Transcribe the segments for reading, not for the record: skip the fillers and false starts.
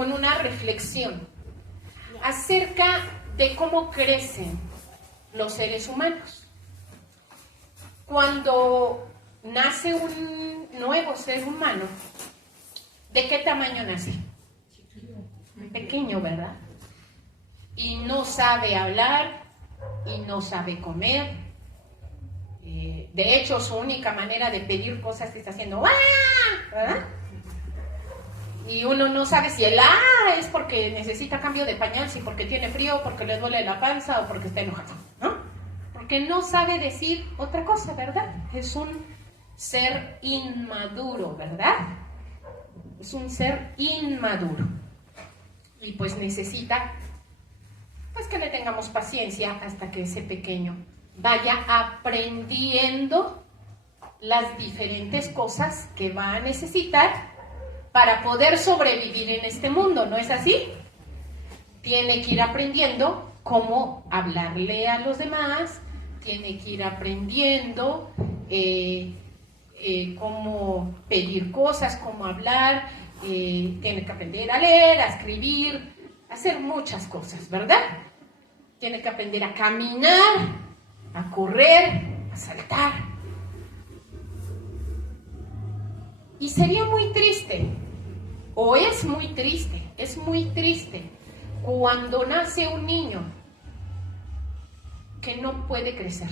con una reflexión acerca de cómo crecen los seres humanos. Cuando nace un nuevo ser humano, ¿de qué tamaño nace? Pequeño, ¿verdad? Y no sabe hablar, y no sabe comer. De hecho, su única manera de pedir cosas es haciendo ¡ah! ¿Verdad? Y uno no sabe si el ¡ah! Es porque necesita cambio de pañal, si porque tiene frío, porque le duele la panza o porque está enojado, ¿no? Porque no sabe decir otra cosa, ¿verdad? Es un ser inmaduro, ¿verdad? Es un ser inmaduro. Y pues necesita, pues que le tengamos paciencia hasta que ese pequeño vaya aprendiendo las diferentes cosas que va a necesitar para poder sobrevivir en este mundo, ¿no es así? Tiene que ir aprendiendo cómo hablarle a los demás, tiene que ir aprendiendo cómo pedir cosas, cómo hablar, tiene que aprender a leer, a escribir, a hacer muchas cosas, ¿verdad? Tiene que aprender a caminar, a correr, a saltar. Y sería muy triste, o es muy triste, cuando nace un niño que no puede crecer,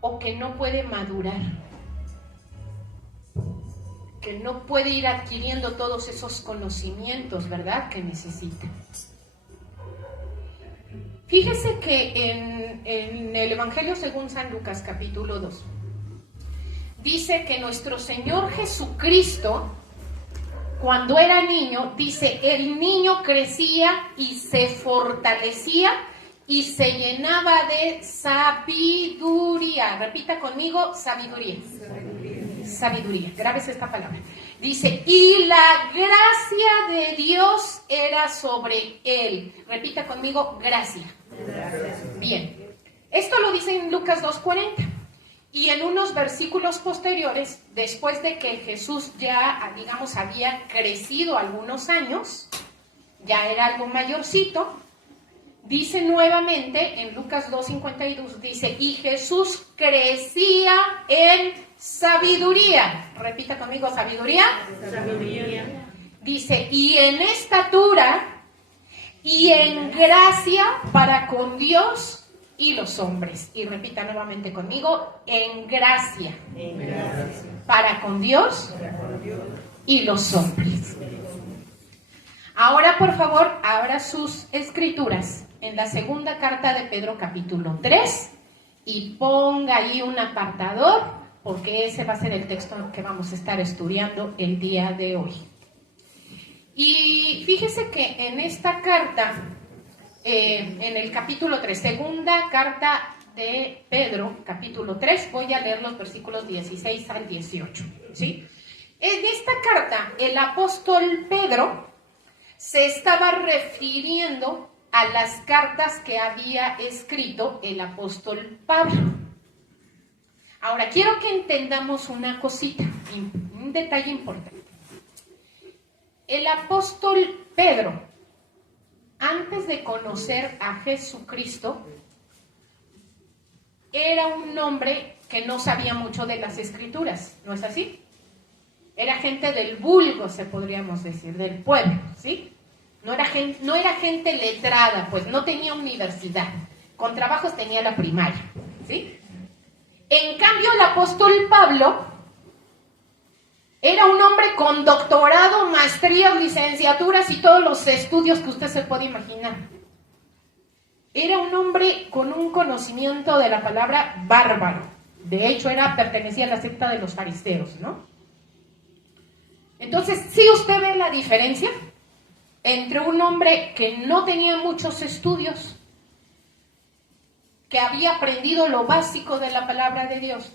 o que no puede madurar, que no puede ir adquiriendo todos esos conocimientos, ¿verdad?, que necesita. Fíjese que en el Evangelio según San Lucas, capítulo 2, dice que nuestro Señor Jesucristo, cuando era niño, dice, el niño crecía y se fortalecía y se llenaba de sabiduría. Repita conmigo, sabiduría. Sabiduría, grábese esta palabra. Dice, y la gracia de Dios era sobre él. Repita conmigo, gracia. Bien, esto lo dice en Lucas 2:40. Y en unos versículos posteriores, después de que Jesús ya, digamos, había crecido algunos años, ya era algo mayorcito, dice nuevamente en Lucas 2:52, dice, y Jesús crecía en sabiduría. Repita conmigo, sabiduría. Sabiduría. Dice, y en estatura y en gracia para con Dios y los hombres. Y repita nuevamente conmigo, en gracia, para con Dios y los hombres. Ahora, por favor, abra sus escrituras en la segunda carta de Pedro, capítulo 3, y ponga ahí un apartador, porque ese va a ser el texto que vamos a estar estudiando el día de hoy. Y fíjese que en esta carta, en el capítulo 3, segunda carta de Pedro, capítulo 3, voy a leer los versículos 16 al 18, ¿sí? En esta carta, el apóstol Pedro se estaba refiriendo a las cartas que había escrito el apóstol Pablo. Ahora, quiero que entendamos una cosita, un detalle importante. El apóstol Pedro, antes de conocer a Jesucristo, era un hombre que no sabía mucho de las escrituras, ¿no es así? Era gente del vulgo, se podríamos decir, del pueblo, ¿sí? No era gente letrada, pues no tenía universidad, con trabajos tenía la primaria, ¿sí? En cambio, el apóstol Pablo era un hombre con doctorado, maestrías, licenciaturas y todos los estudios que usted se puede imaginar. Era un hombre con un conocimiento de la palabra bárbaro. De hecho, pertenecía a la secta de los fariseos, ¿no? Entonces, ¿sí usted ve la diferencia entre un hombre que no tenía muchos estudios, que había aprendido lo básico de la palabra de Dios,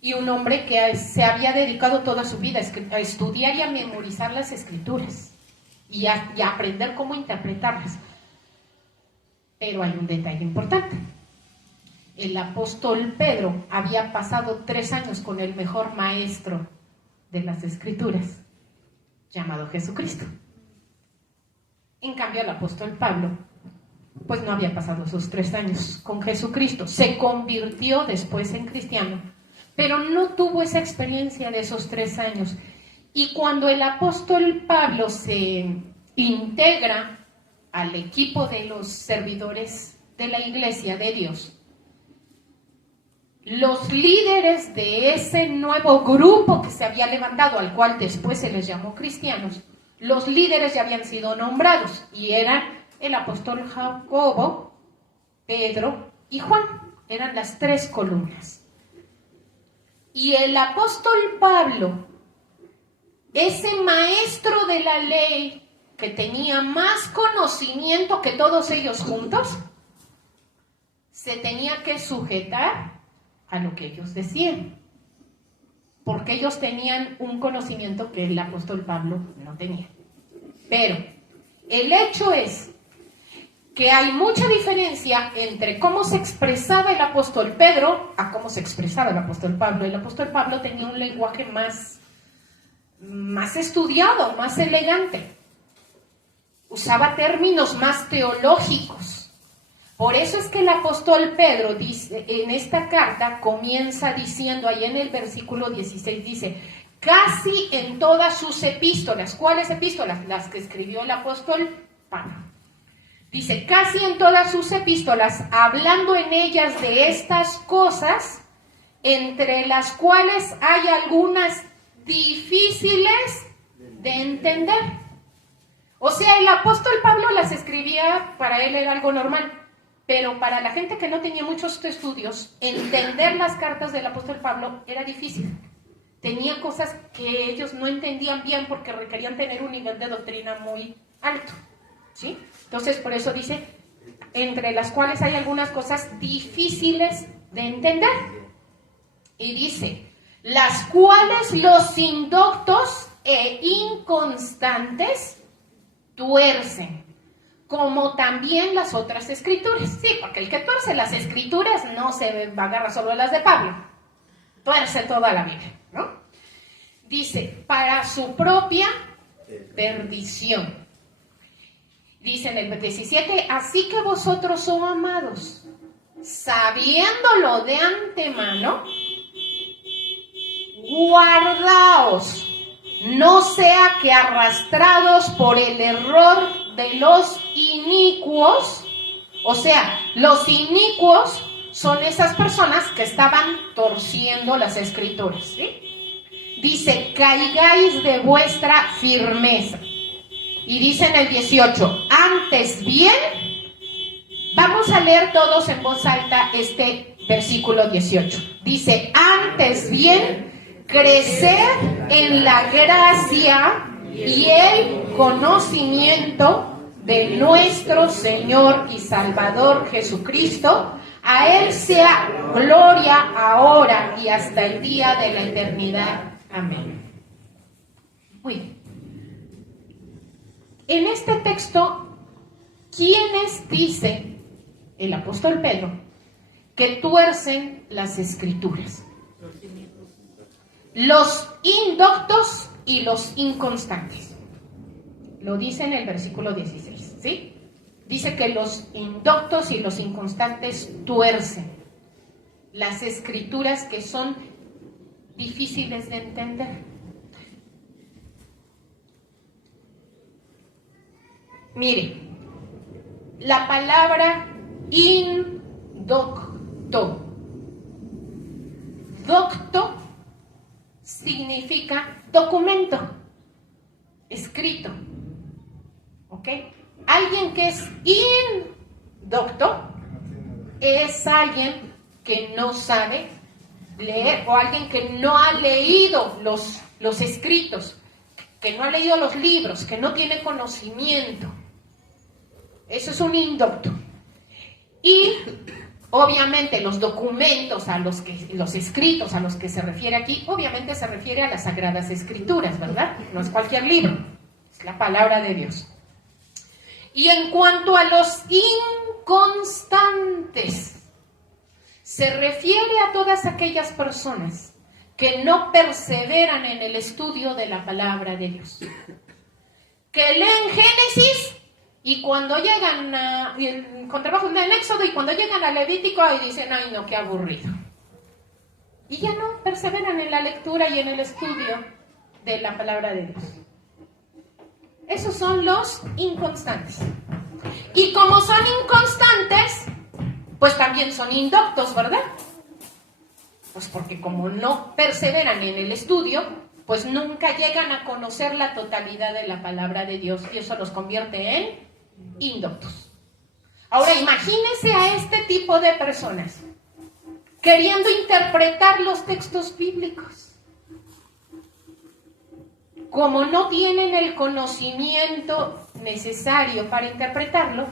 y un hombre que se había dedicado toda su vida a estudiar y a memorizar las escrituras y a aprender cómo interpretarlas? Pero hay un detalle importante. El apóstol Pedro había pasado 3 años con el mejor maestro de las escrituras, llamado Jesucristo. En cambio, el apóstol Pablo, pues no había pasado esos 3 años con Jesucristo. Se convirtió después en cristiano, pero no tuvo esa experiencia de esos 3 años. Y cuando el apóstol Pablo se integra al equipo de los servidores de la iglesia de Dios, los líderes de ese nuevo grupo que se había levantado, al cual después se les llamó cristianos, los líderes ya habían sido nombrados y eran el apóstol Jacobo, Pedro y Juan. Eran las 3 columnas. Y el apóstol Pablo, ese maestro de la ley que tenía más conocimiento que todos ellos juntos, se tenía que sujetar a lo que ellos decían, porque ellos tenían un conocimiento que el apóstol Pablo no tenía. Pero el hecho es que hay mucha diferencia entre cómo se expresaba el apóstol Pedro a cómo se expresaba el apóstol Pablo. El apóstol Pablo tenía un lenguaje más estudiado, más elegante. Usaba términos más teológicos. Por eso es que el apóstol Pedro dice, en esta carta comienza diciendo, ahí en el versículo 16, dice, casi en todas sus epístolas. ¿Cuáles epístolas? Las que escribió el apóstol Pablo. Dice, casi en todas sus epístolas, hablando en ellas de estas cosas, entre las cuales hay algunas difíciles de entender. O sea, el apóstol Pablo las escribía, para él era algo normal. Pero para la gente que no tenía muchos estudios, entender las cartas del apóstol Pablo era difícil. Tenía cosas que ellos no entendían bien porque requerían tener un nivel de doctrina muy alto, ¿sí? Entonces, por eso dice, entre las cuales hay algunas cosas difíciles de entender. Y dice, las cuales los indoctos e inconstantes tuercen, como también las otras escrituras. Sí, porque el que tuerce las escrituras no se agarra solo a las de Pablo, tuerce toda la Biblia, ¿no? Dice, para su propia perdición. Dice en el 17, así que vosotros, oh amados, sabiéndolo de antemano, guardaos, no sea que arrastrados por el error de los inicuos, o sea, los inicuos son esas personas que estaban torciendo las escrituras, ¿sí? Dice, caigáis de vuestra firmeza. Y dice en el 18, antes bien, vamos a leer todos en voz alta este versículo 18. Dice, antes bien, crecer en la gracia y el conocimiento de nuestro Señor y Salvador Jesucristo. A Él sea gloria ahora y hasta el día de la eternidad. Amén. Muy bien. En este texto, ¿quiénes dice el apóstol Pedro que tuercen las escrituras? Los indoctos y los inconstantes. Lo dice en el versículo 16, ¿sí? Dice que los indoctos y los inconstantes tuercen las escrituras que son difíciles de entender. Mire, la palabra indocto. Docto significa documento, escrito. ¿Ok? Alguien que es indocto es alguien que no sabe leer o alguien que no ha leído los escritos, que no ha leído los libros, que no tiene conocimiento. Eso es un indocto. Y obviamente los documentos los escritos a los que se refiere aquí, obviamente se refiere a las Sagradas Escrituras, ¿verdad? No es cualquier libro, es la palabra de Dios. Y en cuanto a los inconstantes, se refiere a todas aquellas personas que no perseveran en el estudio de la palabra de Dios. Que leen Génesis y cuando llegan con trabajo en Éxodo y cuando llegan a Levítico y dicen, ay no, qué aburrido. Y ya no perseveran en la lectura y en el estudio de la palabra de Dios. Esos son los inconstantes. Y como son inconstantes, pues también son indoctos, ¿verdad? Pues porque como no perseveran en el estudio, pues nunca llegan a conocer la totalidad de la palabra de Dios y eso los convierte en indoctos. Ahora imagínese a este tipo de personas queriendo interpretar los textos bíblicos. Como no tienen el conocimiento necesario para interpretarlo,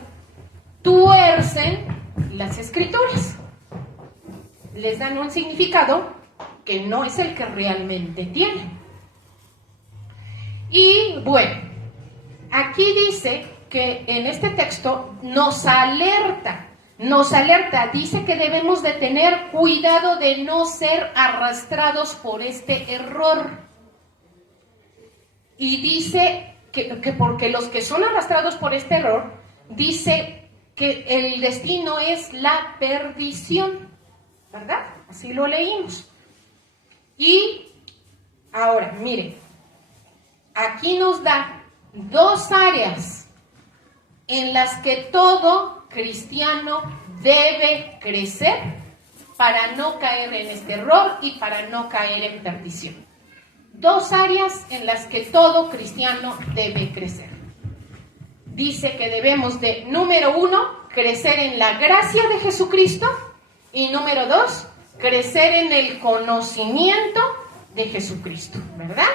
tuercen las escrituras. Les dan un significado que no es el que realmente tienen. Y bueno, aquí dice que en este texto nos alerta, dice que debemos de tener cuidado de no ser arrastrados por este error. Y dice que porque los que son arrastrados por este error, dice que el destino es la perdición, ¿verdad? Así lo leímos. Y ahora, miren, aquí nos da dos áreas en las que todo cristiano debe crecer para no caer en este error y para no caer en perdición. Dos áreas en las que todo cristiano debe crecer. Dice que debemos de, número 1, crecer en la gracia de Jesucristo y número 2, crecer en el conocimiento de Jesucristo, ¿verdad?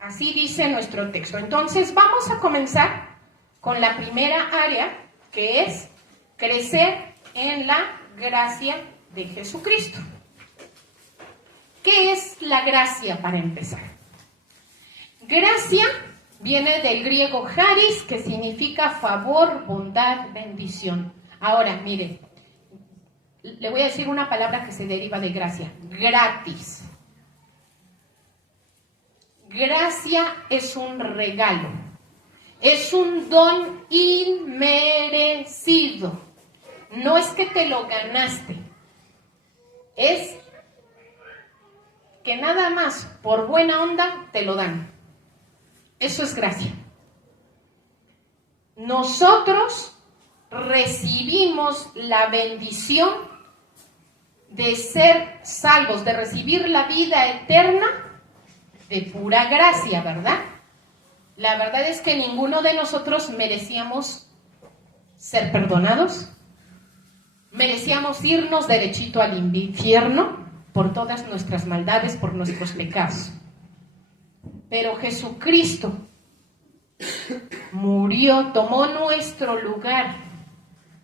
Así dice nuestro texto. Entonces vamos a comenzar con la primera área, que es crecer en la gracia de Jesucristo. ¿Qué es la gracia para empezar? Gracia viene del griego charis, que significa favor, bondad, bendición. Ahora, mire, le voy a decir una palabra que se deriva de gracia: gratis. Gracia es un regalo, es un don inmerecido. No es que te lo ganaste, es que nada más por buena onda te lo dan. Eso es gracia. Nosotros recibimos la bendición de ser salvos, de recibir la vida eterna de pura gracia, ¿verdad? La verdad es que ninguno de nosotros merecíamos ser perdonados, merecíamos irnos derechito al infierno por todas nuestras maldades, por nuestros pecados. Pero Jesucristo murió, tomó nuestro lugar,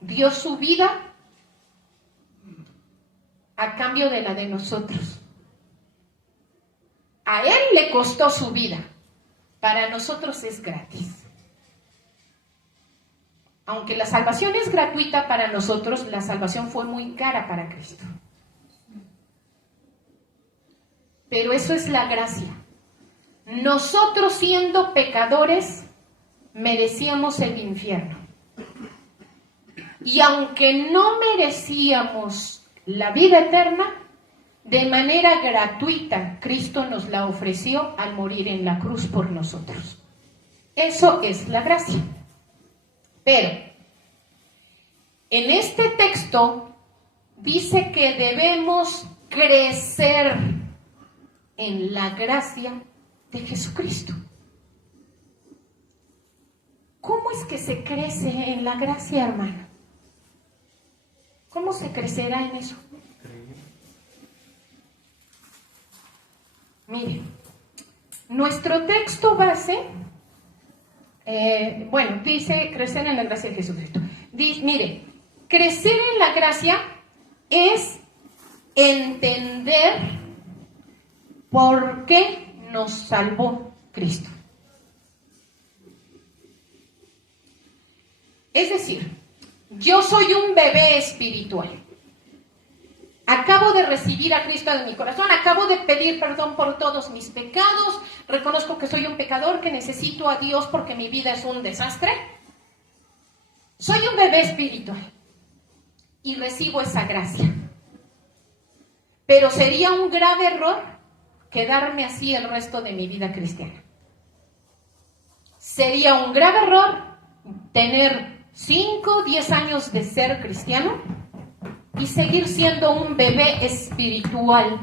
dio su vida a cambio de la de nosotros. A Él le costó su vida, para nosotros es gratis. Aunque la salvación es gratuita para nosotros, la salvación fue muy cara para Cristo. Pero eso es la gracia. Nosotros, siendo pecadores, merecíamos el infierno. Y aunque no merecíamos la vida eterna, de manera gratuita, Cristo nos la ofreció al morir en la cruz por nosotros. Eso es la gracia. Pero, en este texto, dice que debemos crecer en la gracia de Jesucristo. ¿Cómo es que se crece en la gracia, hermano? ¿Cómo se crecerá en eso? Mire, nuestro texto base, dice crecer en la gracia de Jesucristo. Mire, crecer en la gracia es entender por qué nos salvó Cristo. Es decir, yo soy un bebé espiritual. Acabo de recibir a Cristo en mi corazón, acabo de pedir perdón por todos mis pecados, reconozco que soy un pecador, que necesito a Dios porque mi vida es un desastre. Soy un bebé espiritual y recibo esa gracia. Pero sería un grave error quedarme así el resto de mi vida cristiana. Sería un grave error tener 5, 10 años de ser cristiano y seguir siendo un bebé espiritual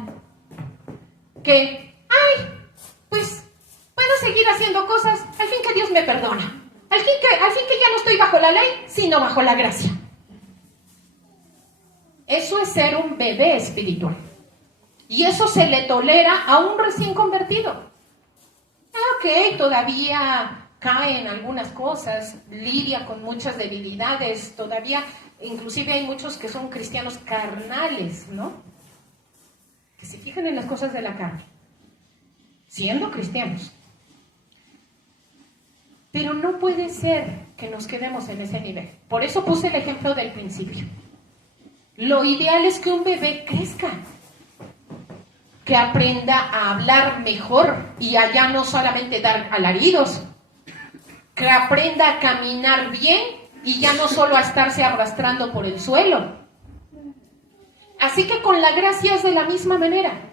que, pues puedo seguir haciendo cosas, al fin que Dios me perdona, al fin que ya no estoy bajo la ley, sino bajo la gracia. Eso es ser un bebé espiritual. Y eso se le tolera a un recién convertido. Ok, todavía cae en algunas cosas, lidia con muchas debilidades, todavía, inclusive hay muchos que son cristianos carnales, ¿no? Que se fijan en las cosas de la carne, siendo cristianos. Pero no puede ser que nos quedemos en ese nivel. Por eso puse el ejemplo del principio. Lo ideal es que un bebé crezca, que aprenda a hablar mejor y a ya no solamente dar alaridos, que aprenda a caminar bien y ya no solo a estarse arrastrando por el suelo. Así que con la gracia es de la misma manera.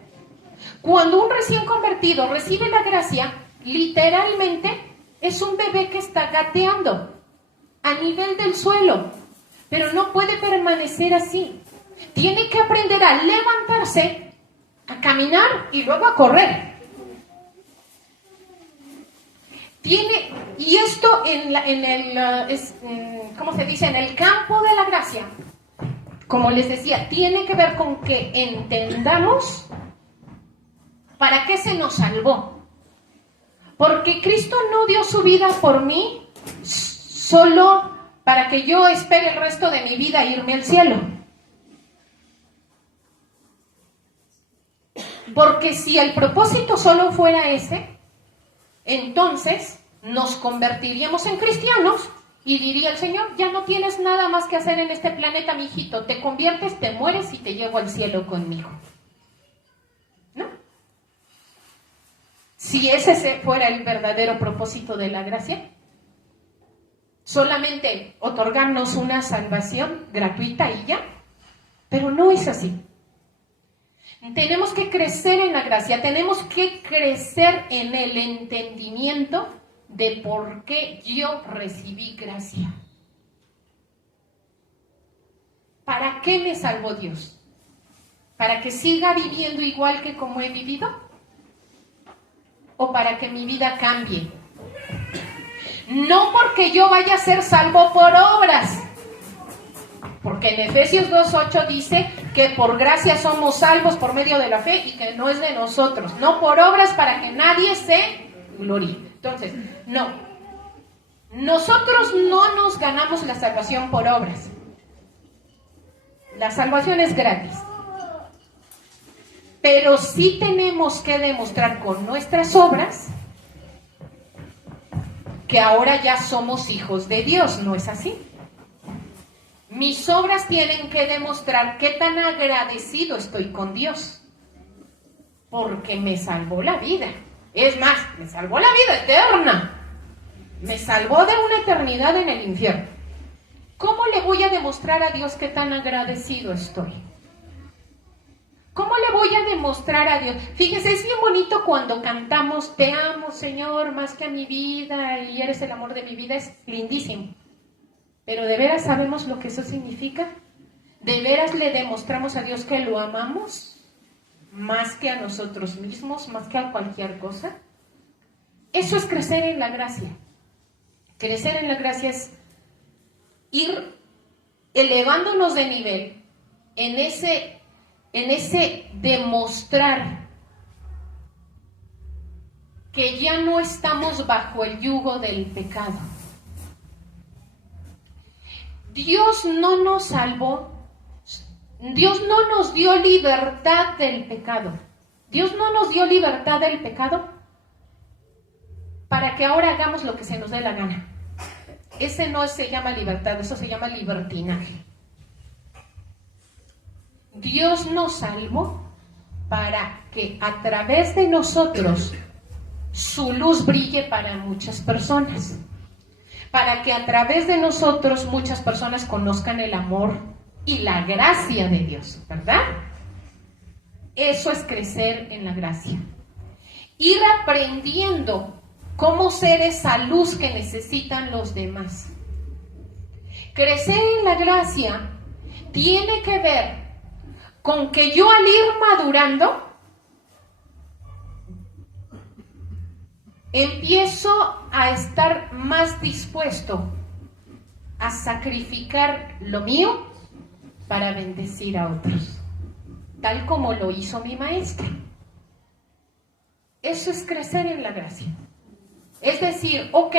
Cuando un recién convertido recibe la gracia, literalmente es un bebé que está gateando a nivel del suelo, pero no puede permanecer así. Tiene que aprender a levantarse, a caminar y luego a correr. Y esto ¿cómo se dice? En el campo de la gracia, como les decía, tiene que ver con que entendamos para qué se nos salvó. Porque Cristo no dio su vida por mí solo para que yo espere el resto de mi vida e irme al cielo. Porque si el propósito solo fuera ese, entonces nos convertiríamos en cristianos y diría el Señor, ya no tienes nada más que hacer en este planeta, mijito, te conviertes, te mueres y te llevo al cielo conmigo. ¿No? Si ese fuera el verdadero propósito de la gracia, solamente otorgarnos una salvación gratuita y ya, pero no es así. Tenemos que crecer en la gracia, tenemos que crecer en el entendimiento de por qué yo recibí gracia. ¿Para qué me salvó Dios? ¿Para que siga viviendo igual que como he vivido? ¿O para que mi vida cambie? No porque yo vaya a ser salvo por obras. Porque en Efesios 2:8 dice que por gracia somos salvos por medio de la fe y que no es de nosotros, no por obras para que nadie se gloríe. Entonces, no. Nosotros no nos ganamos la salvación por obras. La salvación es gratis. Pero sí tenemos que demostrar con nuestras obras que ahora ya somos hijos de Dios, ¿no es así? Mis obras tienen que demostrar qué tan agradecido estoy con Dios, porque me salvó la vida. Es más, me salvó la vida eterna. Me salvó de una eternidad en el infierno. ¿Cómo le voy a demostrar a Dios qué tan agradecido estoy? ¿Cómo le voy a demostrar a Dios? Fíjese, es bien bonito cuando cantamos, te amo, Señor, más que a mi vida, y eres el amor de mi vida, es lindísimo. Pero ¿de veras sabemos lo que eso significa? ¿De veras le demostramos a Dios que lo amamos? Más que a nosotros mismos, más que a cualquier cosa. Eso es crecer en la gracia. Crecer en la gracia es ir elevándonos de nivel en ese demostrar que ya no estamos bajo el yugo del pecado. Dios no nos salvó, Dios no nos dio libertad del pecado. Dios no nos dio libertad del pecado para que ahora hagamos lo que se nos dé la gana. Ese no se llama libertad, eso se llama libertinaje. Dios nos salvó para que a través de nosotros su luz brille para muchas personas. Para que a través de nosotros muchas personas conozcan el amor y la gracia de Dios, ¿verdad? Eso es crecer en la gracia. Ir aprendiendo cómo ser esa luz que necesitan los demás. Crecer en la gracia tiene que ver con que yo al ir madurando empiezo a estar más dispuesto a sacrificar lo mío para bendecir a otros, tal como lo hizo mi maestra. Eso es crecer en la gracia. Es decir, ok,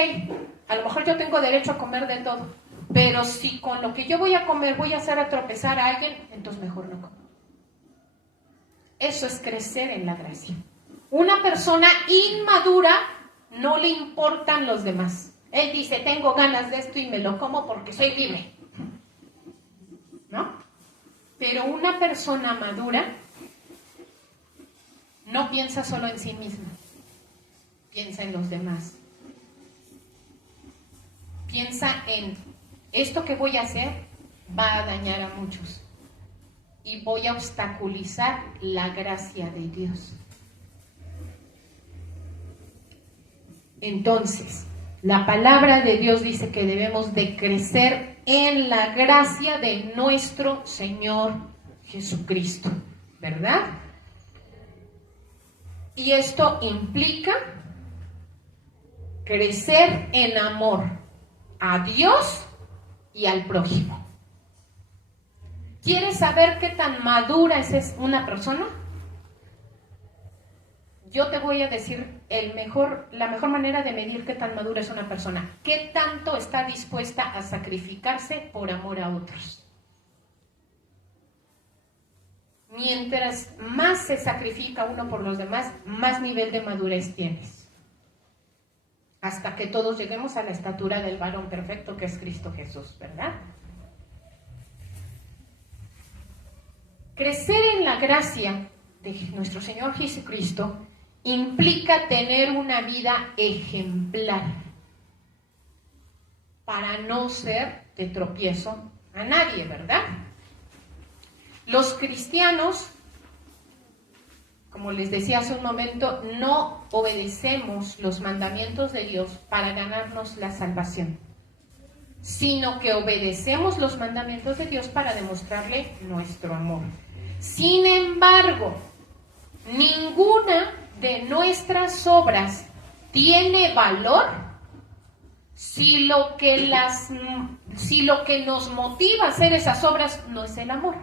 a lo mejor yo tengo derecho a comer de todo, pero si con lo que yo voy a comer voy a hacer a tropezar a alguien, entonces mejor no como. Eso es crecer en la gracia. Una persona inmadura no le importan los demás. Él dice, tengo ganas de esto y me lo como porque soy libre, ¿no? Pero una persona madura no piensa solo en sí misma, piensa en los demás. Piensa en, esto que voy a hacer va a dañar a muchos y voy a obstaculizar la gracia de Dios. Entonces, la palabra de Dios dice que debemos de crecer en la gracia de nuestro Señor Jesucristo, ¿verdad? Y esto implica crecer en amor a Dios y al prójimo. ¿Quieres saber qué tan madura es una persona? Yo te voy a decir la mejor manera de medir qué tan madura es una persona. ¿Qué tanto está dispuesta a sacrificarse por amor a otros? Mientras más se sacrifica uno por los demás, más nivel de madurez tienes. Hasta que todos lleguemos a la estatura del varón perfecto que es Cristo Jesús, ¿verdad? Crecer en la gracia de nuestro Señor Jesucristo implica tener una vida ejemplar para no ser de tropiezo a nadie, ¿verdad? Los cristianos, como les decía hace un momento, no obedecemos los mandamientos de Dios para ganarnos la salvación, sino que obedecemos los mandamientos de Dios para demostrarle nuestro amor. Sin embargo, ninguna de nuestras obras tiene valor si lo que nos motiva a hacer esas obras no es el amor.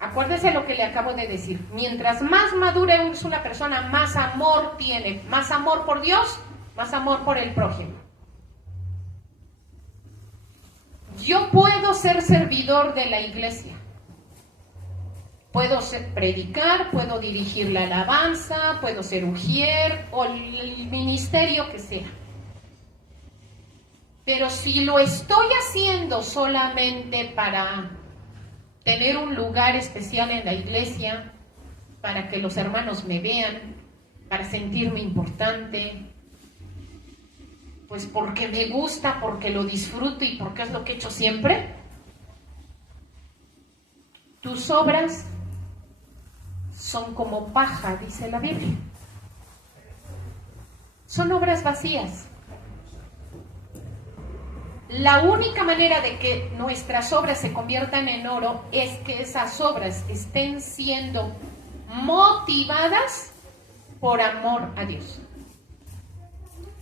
Acuérdese lo que le acabo de decir. Mientras más madura es una persona, más amor tiene. Más amor por Dios, más amor por el prójimo. Yo puedo ser servidor de la iglesia. Puedo predicar, puedo dirigir la alabanza, puedo ser ujier o el ministerio que sea. Pero si lo estoy haciendo solamente para tener un lugar especial en la iglesia, para que los hermanos me vean, para sentirme importante, pues porque me gusta, porque lo disfruto y porque es lo que he hecho siempre, tus obras son como paja, dice la Biblia. Son obras vacías. La única manera de que nuestras obras se conviertan en oro es que esas obras estén siendo motivadas por amor a Dios.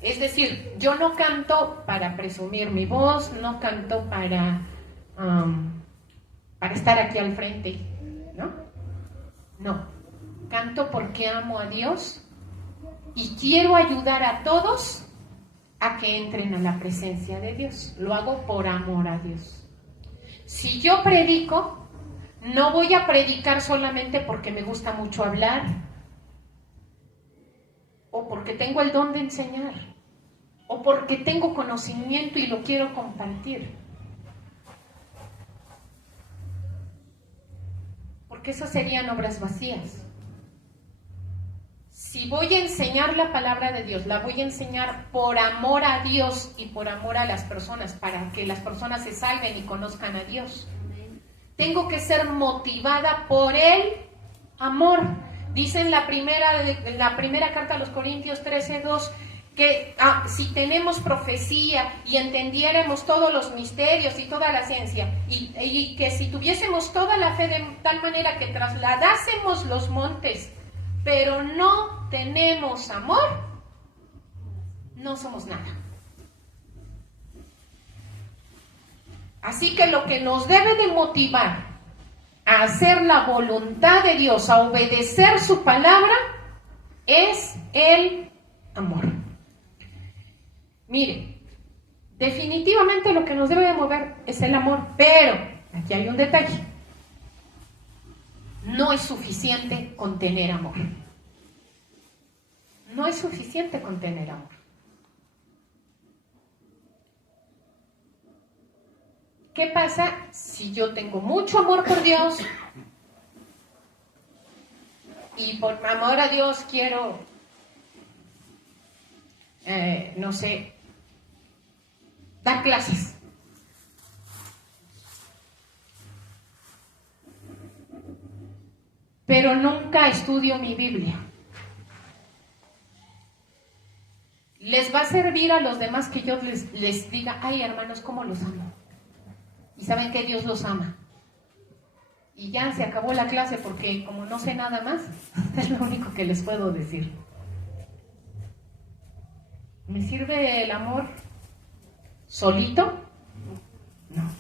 Es decir, yo no canto para presumir mi voz, no canto para estar aquí al frente, ¿no? No, canto porque amo a Dios y quiero ayudar a todos a que entren a la presencia de Dios. Lo hago por amor a Dios. Si yo predico, no voy a predicar solamente porque me gusta mucho hablar o porque tengo el don de enseñar o porque tengo conocimiento y lo quiero compartir. porque esas serían obras vacías. Si voy a enseñar la palabra de Dios, la voy a enseñar por amor a Dios y por amor a las personas, para que las personas se salven y conozcan a Dios. Tengo que ser motivada por el amor. Dice en la primera carta a los Corintios 13:2 que si tenemos profecía y entendiéramos todos los misterios y toda la ciencia, y que si tuviésemos toda la fe de tal manera que trasladásemos los montes, pero no tenemos amor, no somos nada. Así que lo que nos debe de motivar a hacer la voluntad de Dios, a obedecer su palabra, es el amor. Mire, definitivamente lo que nos debe de mover es el amor, pero aquí hay un detalle. No es suficiente con tener amor. No es suficiente con tener amor. ¿Qué pasa si yo tengo mucho amor por Dios y por amor a Dios quiero, no sé, dar clases? Pero nunca estudio mi Biblia. ¿Les va a servir a los demás que yo les diga, ay hermanos, cómo los amo? Y saben que Dios los ama. Y ya se acabó la clase porque como no sé nada más, es lo único que les puedo decir. ¿Me sirve el amor solito? No.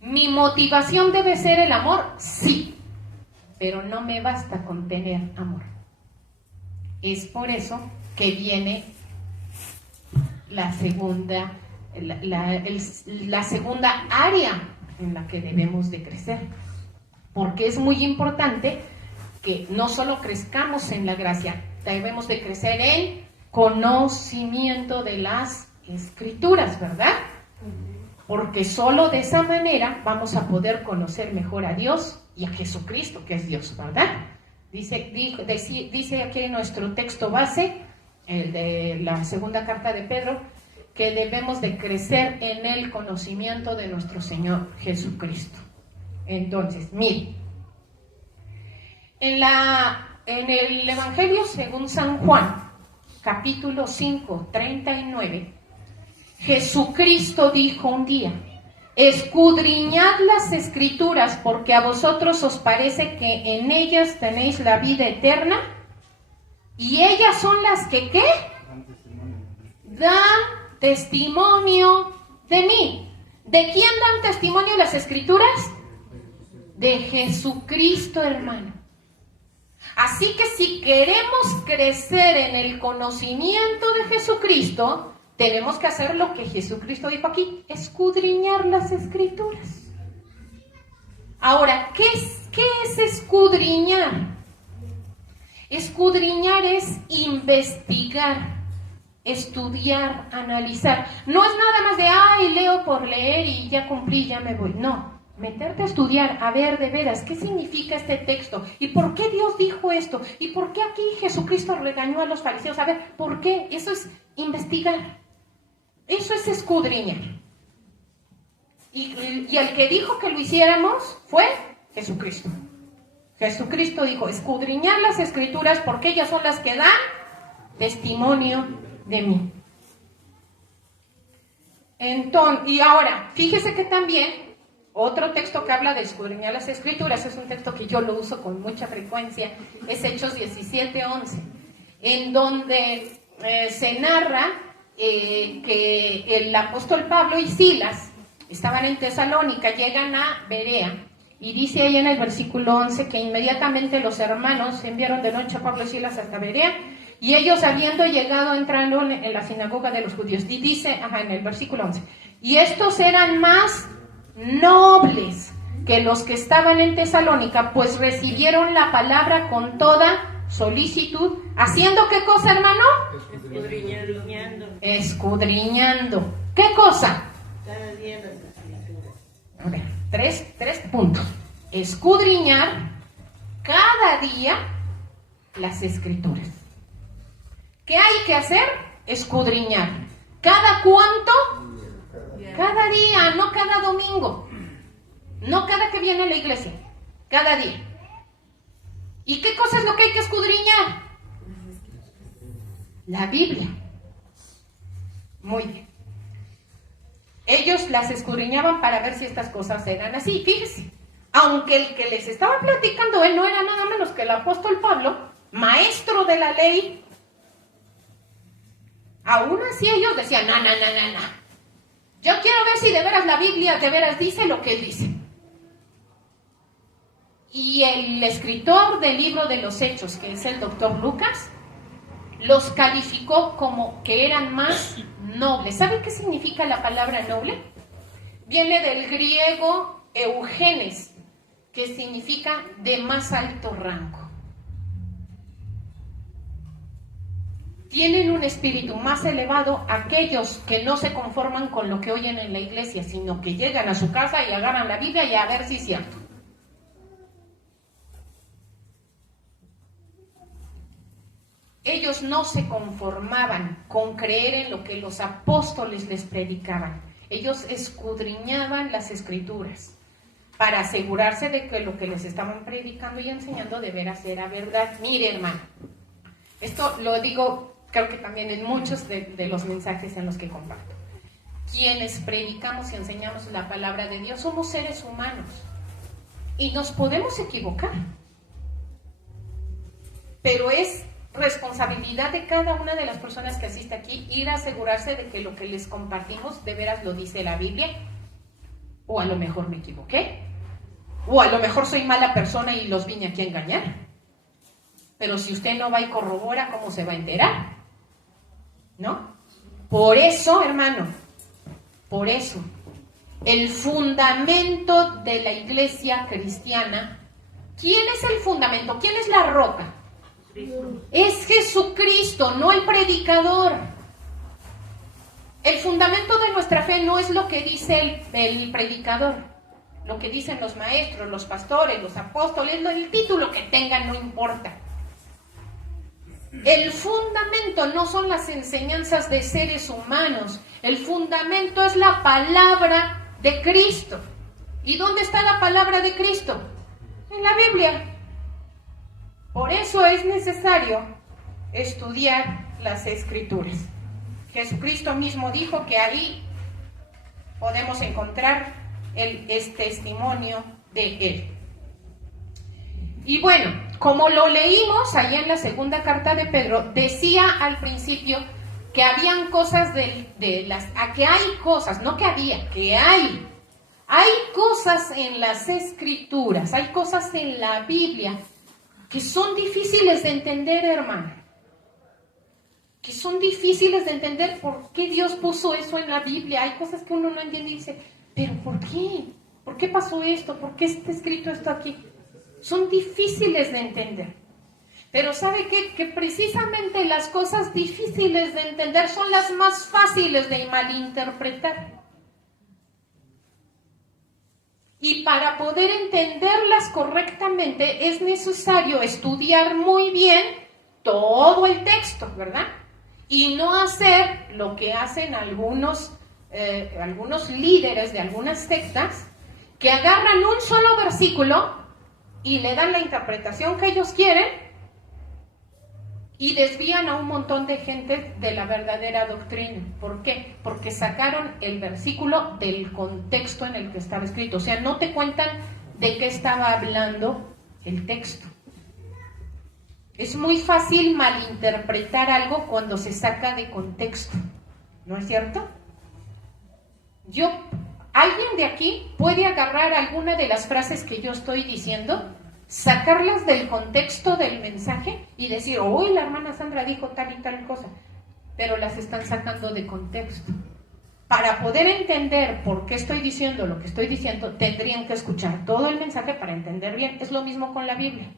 ¿Mi motivación debe ser el amor? Sí. Pero no me basta con tener amor. Es por eso que viene la segunda área en la que debemos de crecer, porque es muy importante que no solo crezcamos en la gracia, debemos de crecer en conocimiento de las Escrituras, ¿verdad? Porque solo de esa manera vamos a poder conocer mejor a Dios y a Jesucristo, que es Dios, ¿verdad? Dice aquí en nuestro texto base, el de la segunda carta de Pedro, que debemos de crecer en el conocimiento de nuestro Señor Jesucristo. Entonces, miren, en el Evangelio según San Juan, capítulo 5, 39, Jesucristo dijo un día, escudriñad las Escrituras, porque a vosotros os parece que en ellas tenéis la vida eterna, y ellas son las que, ¿qué? Dan testimonio de mí. ¿De quién dan testimonio las Escrituras? De Jesucristo, hermano. Así que si queremos crecer en el conocimiento de Jesucristo, tenemos que hacer lo que Jesucristo dijo aquí, escudriñar las Escrituras. Ahora, ¿qué es escudriñar? Escudriñar es investigar, estudiar, analizar. No es nada más de, ay, leo por leer y ya cumplí, ya me voy. No, meterte a estudiar, a ver de veras, ¿qué significa este texto? ¿Y por qué Dios dijo esto? ¿Y por qué aquí Jesucristo regañó a los fariseos? A ver, ¿por qué? Eso es investigar. Eso es escudriñar. Y el que dijo que lo hiciéramos fue Jesucristo. Jesucristo dijo, escudriñar las Escrituras porque ellas son las que dan testimonio de mí. Entonces, y ahora, fíjese que también otro texto que habla de escudriñar las Escrituras, es un texto que yo lo uso con mucha frecuencia, es Hechos 17:11, en donde se narra que el apóstol Pablo y Silas estaban en Tesalónica, llegan a Berea, y dice ahí en el versículo 11 que inmediatamente los hermanos enviaron de noche a Pablo y Silas hasta Berea, y ellos habiendo llegado, entraron en la sinagoga de los judíos, y dice, en el versículo 11, y estos eran más nobles que los que estaban en Tesalónica, pues recibieron la palabra con toda solicitud, haciendo ¿qué cosa, hermano? Escudriñando. ¿Qué cosa? Cada día las Escrituras. A ver, tres puntos. escudriñar cada día las Escrituras. ¿Qué hay que hacer? Escudriñar. ¿Cada cuánto? Cada día, no cada domingo. No cada que viene a la iglesia. Cada día. ¿Y qué cosa es lo que hay que escudriñar? La Biblia. Muy bien. Ellos las escudriñaban para ver si estas cosas eran así. Fíjese, aunque el que les estaba platicando él no era nada menos que el apóstol Pablo, maestro de la ley, aún así ellos decían, no. Yo quiero ver si de veras la Biblia de veras dice lo que él dice. Y el escritor del libro de los Hechos, que es el doctor Lucas, los calificó como que eran más nobles. ¿Sabe qué significa la palabra noble? Viene del griego eugenes, que significa de más alto rango. Tienen un espíritu más elevado aquellos que no se conforman con lo que oyen en la iglesia, sino que llegan a su casa y agarran la Biblia y a ver si es cierto. Ellos no se conformaban con creer en lo que los apóstoles les predicaban. Ellos escudriñaban las Escrituras para asegurarse de que lo que les estaban predicando y enseñando de veras era verdad. Mire, hermano, esto lo digo, creo que también en muchos de los mensajes en los que comparto. Quienes predicamos y enseñamos la palabra de Dios somos seres humanos y nos podemos equivocar, pero es responsabilidad de cada una de las personas que asiste aquí ir a asegurarse de que lo que les compartimos de veras lo dice la Biblia, o a lo mejor me equivoqué, o a lo mejor soy mala persona y los vine aquí a engañar. Pero si usted no va y corrobora, ¿cómo se va a enterar? ¿No? Por eso, hermano, por eso, el fundamento de la iglesia cristiana, ¿quién es el fundamento? ¿Quién es la roca? Es Jesucristo, no el predicador. El fundamento de nuestra fe no es lo que dice el predicador, lo que dicen los maestros, los pastores, los apóstoles, el título que tengan no importa. El fundamento no son las enseñanzas de seres humanos, el fundamento es la palabra de Cristo. ¿Y dónde está la palabra de Cristo? En la Biblia. Por eso es necesario estudiar las Escrituras. Jesucristo mismo dijo que ahí podemos encontrar el testimonio de Él. Y bueno, como lo leímos allá en la segunda carta de Pedro, decía al principio que habían cosas que hay cosas, no que había, que hay cosas en las Escrituras, hay cosas en la Biblia que son difíciles de entender, hermano. Que son difíciles de entender por qué Dios puso eso en la Biblia. Hay cosas que uno no entiende y dice, ¿pero por qué? ¿Por qué pasó esto? ¿Por qué está escrito esto aquí? Son difíciles de entender. Pero ¿sabe qué? Que precisamente las cosas difíciles de entender son las más fáciles de malinterpretar. Y para poder entenderlas correctamente es necesario estudiar muy bien todo el texto, ¿verdad? Y no hacer lo que hacen algunos líderes de algunas sectas, que agarran un solo versículo y le dan la interpretación que ellos quieren y desvían a un montón de gente de la verdadera doctrina. ¿Por qué? Porque sacaron el versículo del contexto en el que estaba escrito. O sea, no te cuentan de qué estaba hablando el texto. Es muy fácil malinterpretar algo cuando se saca de contexto, ¿no es cierto? ¿Alguien de aquí puede agarrar alguna de las frases que yo estoy diciendo, sacarlas del contexto del mensaje y decir, hoy la hermana Sandra dijo tal y tal cosa, pero las están sacando de contexto? Para poder entender por qué estoy diciendo lo que estoy diciendo, tendrían que escuchar todo el mensaje para entender bien. Es lo mismo con la Biblia.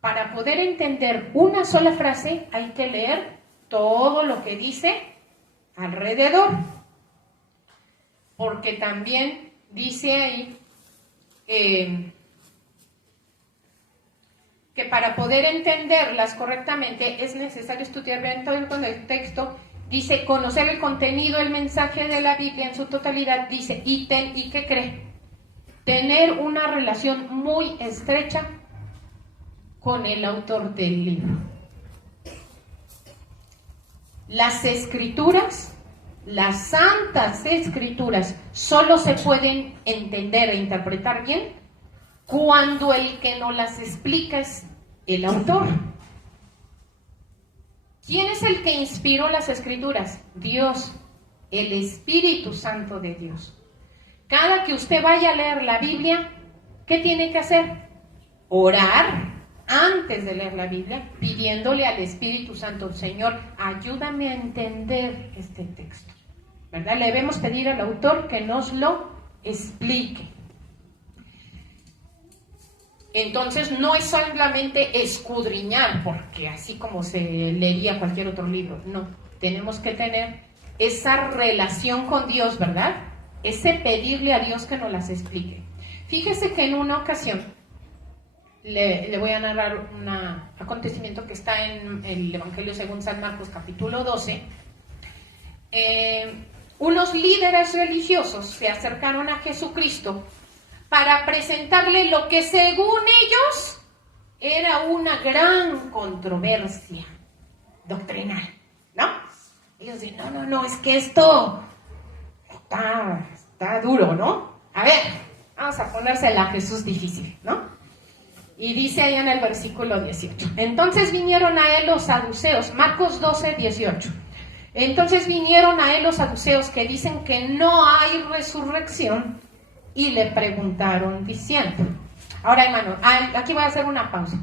Para poder entender una sola frase, hay que leer todo lo que dice alrededor. Porque también dice ahí, que para poder entenderlas correctamente es necesario estudiar bien todo el texto. Dice, conocer el contenido, el mensaje de la Biblia en su totalidad. Dice, ¿y qué cree? Tener una relación muy estrecha con el autor del libro. Las escrituras, las santas escrituras, solo se pueden entender e interpretar bien cuando el que nos las explica es el autor. ¿Quién es el que inspiró las escrituras? Dios, el Espíritu Santo de Dios. Cada que usted vaya a leer la Biblia, ¿qué tiene que hacer? Orar antes de leer la Biblia, pidiéndole al Espíritu Santo, Señor, ayúdame a entender este texto, ¿verdad? Le debemos pedir al autor que nos lo explique. Entonces no es solamente escudriñar, porque así como se leería cualquier otro libro, no, tenemos que tener esa relación con Dios, ¿verdad? Ese pedirle a Dios que nos las explique. Fíjese que en una ocasión, le voy a narrar un acontecimiento que está en el Evangelio según San Marcos capítulo 12. Unos líderes religiosos se acercaron a Jesucristo para presentarle lo que según ellos era una gran controversia doctrinal, ¿no? Ellos dicen, no, es que esto está duro, ¿no? A ver, vamos a ponérsela a Jesús difícil, ¿no? Y dice ahí en el versículo 18, entonces vinieron a él los saduceos, Marcos 12, 18. Entonces vinieron a él los saduceos que dicen que no hay resurrección y le preguntaron diciendo. Ahora, hermano, aquí voy a hacer una pausa.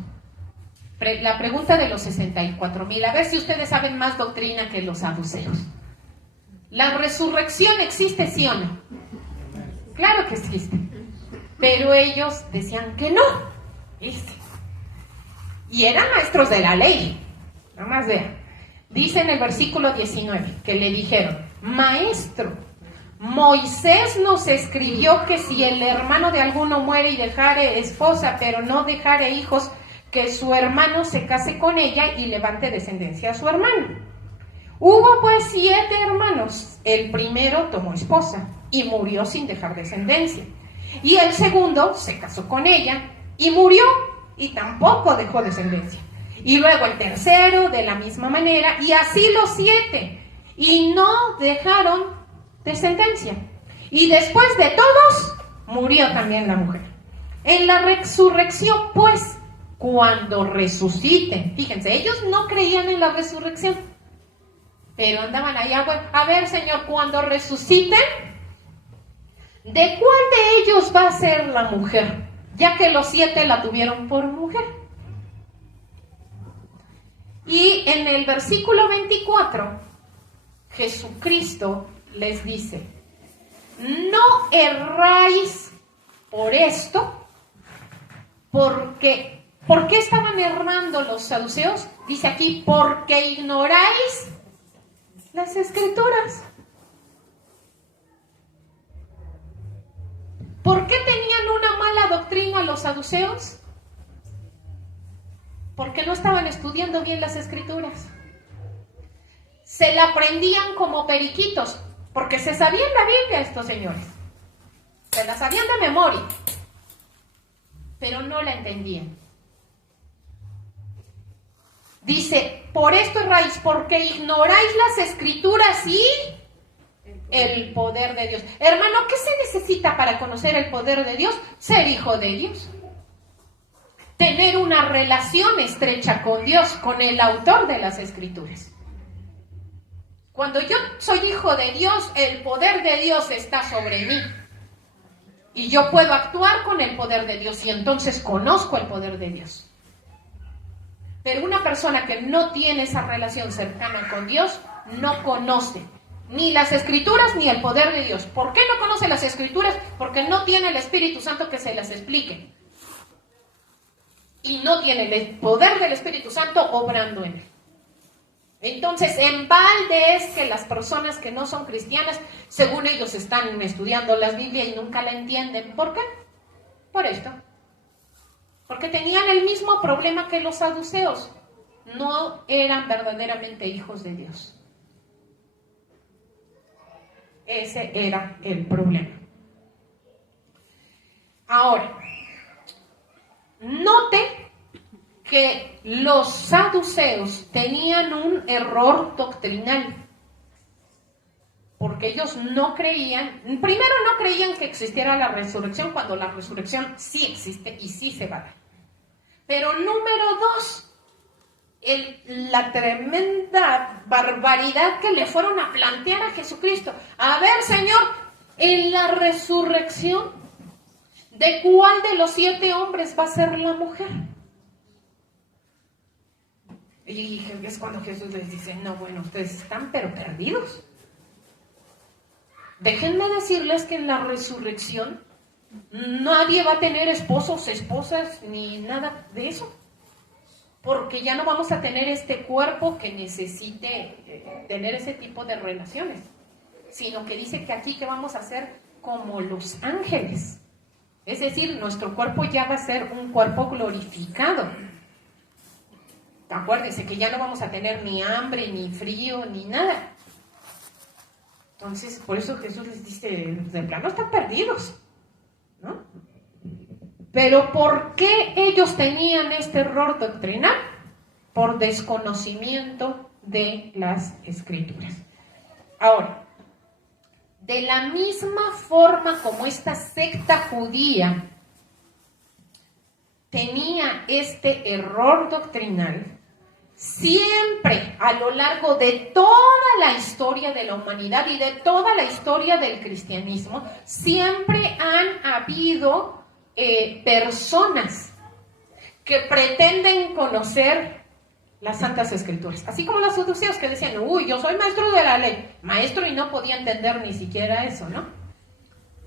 La pregunta de los 64,000, a ver si ustedes saben más doctrina que los saduceos. ¿La resurrección existe, sí o no? Claro que existe, pero ellos decían que no. Y eran maestros de la ley. Nada más vean. Dice en el versículo 19 que le dijeron, maestro, Moisés nos escribió que si el hermano de alguno muere y dejare esposa, pero no dejare hijos, que su hermano se case con ella y levante descendencia a su hermano. Hubo pues 7 hermanos. El primero tomó esposa y murió sin dejar descendencia. Y el segundo se casó con ella y murió y tampoco dejó descendencia. Y luego el tercero de la misma manera, y así los 7, y no dejaron descendencia. Y después de todos, murió también la mujer. En la resurrección, pues, cuando resuciten, fíjense, ellos no creían en la resurrección, pero andaban allá, bueno, a ver, Señor, cuando resuciten, ¿de cuál de ellos va a ser la mujer? Ya que los 7 la tuvieron por mujer. Y en el versículo 24, Jesucristo les dice, no erráis por esto, porque, ¿por qué estaban errando los saduceos? Dice aquí, porque ignoráis las escrituras. ¿Por qué tenían una mala doctrina los saduceos? Porque no estaban estudiando bien las escrituras. Se la aprendían como periquitos, porque se sabían la Biblia estos señores. Se la sabían de memoria, pero no la entendían. Dice, por esto erráis, porque ignoráis las escrituras y el poder de Dios. Hermano, ¿qué se necesita para conocer el poder de Dios? Ser hijo de Dios. Tener una relación estrecha con Dios, con el autor de las escrituras. Cuando yo soy hijo de Dios, el poder de Dios está sobre mí. Y yo puedo actuar con el poder de Dios y entonces conozco el poder de Dios. Pero una persona que no tiene esa relación cercana con Dios, no conoce ni las escrituras ni el poder de Dios. ¿Por qué no conoce las escrituras? Porque no tiene el Espíritu Santo que se las explique. Y no tiene el poder del Espíritu Santo obrando en él. Entonces, en balde es que las personas que no son cristianas, según ellos están estudiando la Biblia y nunca la entienden. ¿Por qué? Por esto. Porque tenían el mismo problema que los saduceos. No eran verdaderamente hijos de Dios. Ese era el problema. Ahora, note que los saduceos tenían un error doctrinal, porque ellos no creían, primero no creían que existiera la resurrección, cuando la resurrección sí existe y sí se va a dar. Pero número dos, la tremenda barbaridad que le fueron a plantear a Jesucristo. A ver, Señor, en la resurrección, ¿de cuál de los 7 hombres va a ser la mujer? Y es cuando Jesús les dice, no, bueno, ustedes están pero perdidos. Déjenme decirles que en la resurrección nadie va a tener esposos, esposas, ni nada de eso. Porque ya no vamos a tener este cuerpo que necesite tener ese tipo de relaciones. Sino que dice que aquí que vamos a ser como los ángeles. Es decir, nuestro cuerpo ya va a ser un cuerpo glorificado. Acuérdense que ya no vamos a tener ni hambre, ni frío, ni nada. Entonces, por eso Jesús les dice, de plano están perdidos, ¿no? Pero ¿por qué ellos tenían este error doctrinal? Por desconocimiento de las Escrituras. Ahora, de la misma forma como esta secta judía tenía este error doctrinal, siempre a lo largo de toda la historia de la humanidad y de toda la historia del cristianismo, siempre han habido personas que pretenden conocer las Santas Escrituras. Así como los saduceos que decían, uy, yo soy maestro de la ley. Maestro y no podía entender ni siquiera eso, ¿no?